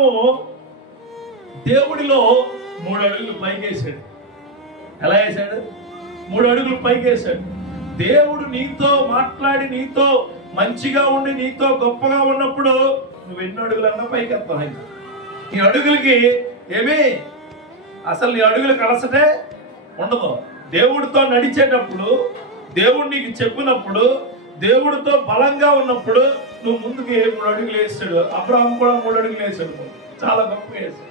అబ్రాహాము దేవుడిలో 3 అడుగులు పైకేసాడు. ఎలా వేసాడు? 3 అడుగులు పైకేసాడు. దేవుడు నీతో మాట్లాడి నీతో మంచిగా ఉండి నీతో గొప్పగా ఉన్నప్పుడు నువ్వు ఎన్ని అడుగులన్నా పైకెత్తావు. నీ అడుగులకి అసలు నీ అడుగులకు అలసటే ఉండదు. దేవుడితో నడిచేటప్పుడు, దేవుడు నీకు చెప్పినప్పుడు, దేవుడితో బలంగా ఉన్నప్పుడు నువ్వు ముందుకు 3 అడుగులు వేసాడు. అబ్రాహాము కూడా 3 అడుగులు వేసాడు, చాలా గొప్పగా వేసాడు.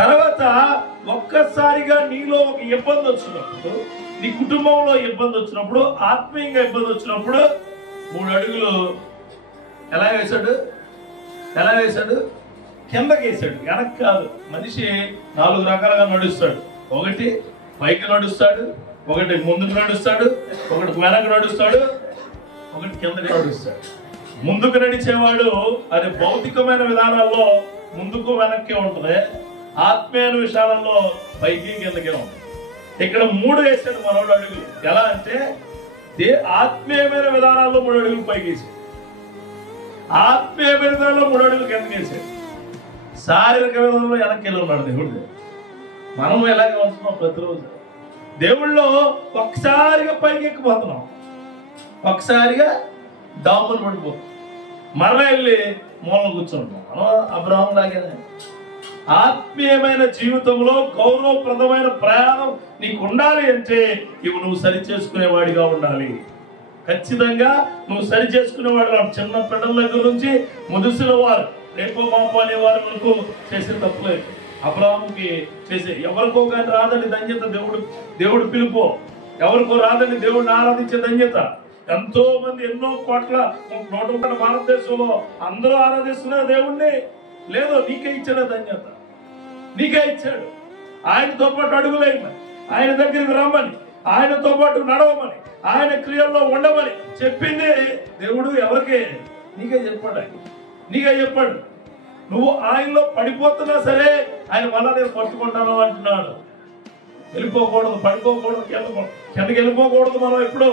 తర్వాత ఒక్కసారిగా నీలో ఒక ఇబ్బంది వచ్చినప్పుడు, నీ కుటుంబంలో ఇబ్బంది వచ్చినప్పుడు, ఆత్మీయంగా ఇబ్బంది వచ్చినప్పుడు 3 అడుగులు ఎలా వేశాడు? కిందకి వేసాడు, వెనక్కి కాదు. మనిషి 4 రకాలుగా నడుస్తాడు. ఒకటి పైకి నడుస్తాడు, ఒకటి ముందుకు నడుస్తాడు, ఒకటి వెనక్కి నడుస్తాడు, ఒకటి కిందకి నడుస్తాడు. ముందుకు నడిచేవాడు అది భౌతికమైన విధానాల్లో ముందుకు వెనక్కి ఉంటుంది, ఆత్మీయ విషయాలలో పైకి కిందకే ఉంటుంది. ఇక్కడ 3 వేసాడు మనోడు అడుగులు. ఎలా అంటే ఆత్మీయమైన విధానాల్లో 3 అడుగులు పైకి వేసాడు, ఆత్మీయమైన విధానంలో 3 అడుగులు కిందకి వేసాడు, శారీరక విధానంలో వెనక్కి వెళ్ళి ఉన్నాడు దేవుడు. మనం ఎలాగే ఉంటున్నాం ప్రతిరోజు దేవుళ్ళో ఒక్కసారిగా పైకి ఎక్కిపోతున్నాం, ఒక్కసారిగా డాములు పడిపోతున్నాం, మరలా వెళ్ళి మూలం కూర్చుంటున్నాం. మనం అబ్రాహాము లాగానే ఆత్మీయమైన జీవితంలో గౌరవప్రదమైన ప్రయాణం నీకు ఉండాలి అంటే నువ్వు సరి చేసుకునేవాడిగా ఉండాలి. ఖచ్చితంగా నువ్వు సరి చేసుకునేవాడు. చిన్న పిల్లల దగ్గర నుంచి ముదుసిన వారు, రేపో మాపో అనే వారు మనకు చేసే తప్పులేదు. అబ్రాహాముకి చేసే ఎవరికో కానీ రాదండి ధన్యత, దేవుడు పిలుపు. ఎవరికో రాదండి దేవుడిని ఆరాధించే ధన్యత. ఎంతో మంది ఎన్నో కోట్ల 101 భారతదేశంలో అందరూ ఆరాధిస్తున్నారు దేవుణ్ణి. లేదో నీకే ఇచ్చాడు ధన్యత, నీకే ఇచ్చాడు. ఆయనతో పాటు అడుగులేయమని, ఆయన దగ్గరికి రమ్మని, ఆయనతో పాటు నడవమని, ఆయన క్రియల్లో ఉండమని చెప్పింది దేవుడు. ఎవరికే? నీకే చెప్పాడు. నీకే చెప్పాడు. నువ్వు ఆయనలో పడిపోతున్నా సరే ఆయన మళ్ళా నేను పట్టుకుంటాను అంటున్నాడు. వెళ్ళిపోకూడదు, పడిపోకూడదు, కిందకి వెళ్ళిపోకూడదు. మనం ఎప్పుడు